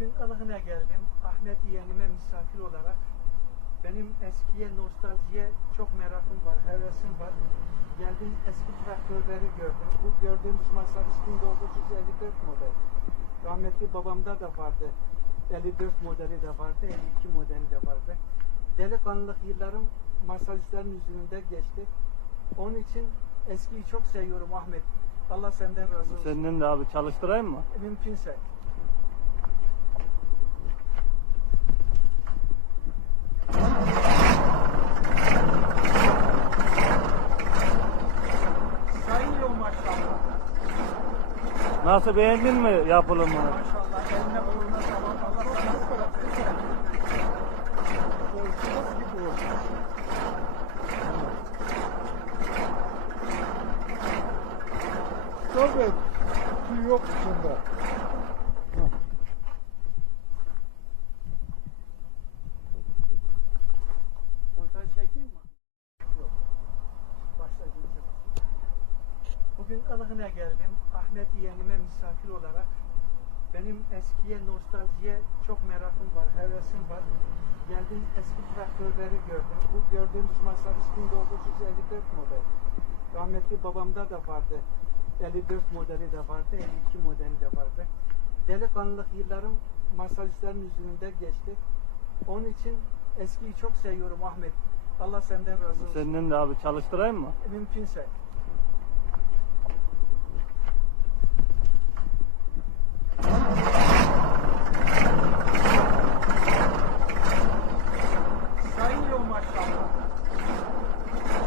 Bugün Ilıgın'a geldim. Ahmet yeğenime misafir olarak. Benim eskiye, nostaljiye çok merakım var, hevesim var. Geldim eski traktörleri gördüm. Bu gördüğümüz Masalis 1954 model. Rahmetli babamda da vardı. 54 modeli de vardı, 52 modeli de vardı. Delikanlılık yıllarım Masalislerin yüzünde geçti. Onun için eskiyi çok seviyorum Ahmet. Allah senden razı olsun. Senden de abi çalıştırayım mı? Mümkünse. Nasıl beğendin mi yapılımını? Tabii. Su yok içinde. Montaj çekeyim mi? Yok. Başla Gülce bak. Bugün Ilıgın'a geldim. Ahmet yeğenime misafir olarak. Benim eskiye, nostaljiye çok merakım var, hevesim var. Geldim eski traktörleri gördüm. Bu gördüğümüz Masalis 1954 model. Rahmetli babamda da vardı. 54 modeli de vardı, 52 modeli de vardı. Delikanlılık yıllarım Masalislerin yüzünde geçti. Onun için eskiyi çok seviyorum Ahmet. Allah senden razı olsun. Senden de abi çalıştırayım mı? Mümkünse.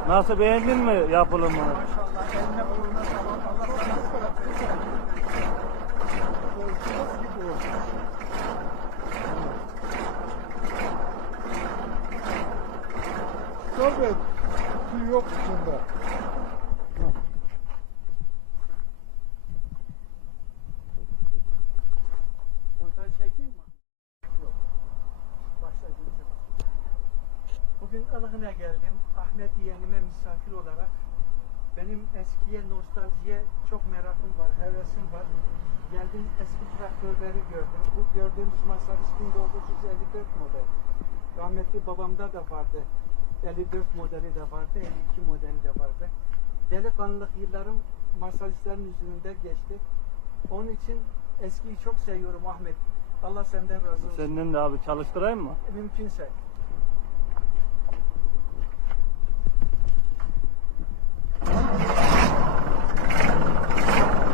Nasıl beğendin mi yapılımını? Maşallah eline koluna Bugün Ilıgın'a geldim. Ahmet yeğenime misafir olarak. Benim eskiye, nostaljiye çok merakım var, hevesim var. Geldim eski traktörleri gördüm. Bu gördüğümüz Masalis 1954 model. Rahmetli babamda da vardı. 54 modeli de vardı, 52 modeli de vardı. Delikanlılık yıllarım Masalislerin yüzünde geçti. Onun için eskiyi çok seviyorum Ahmet. Allah senden razı olsun. Senden de abi çalıştırayım mı? Mümkünse.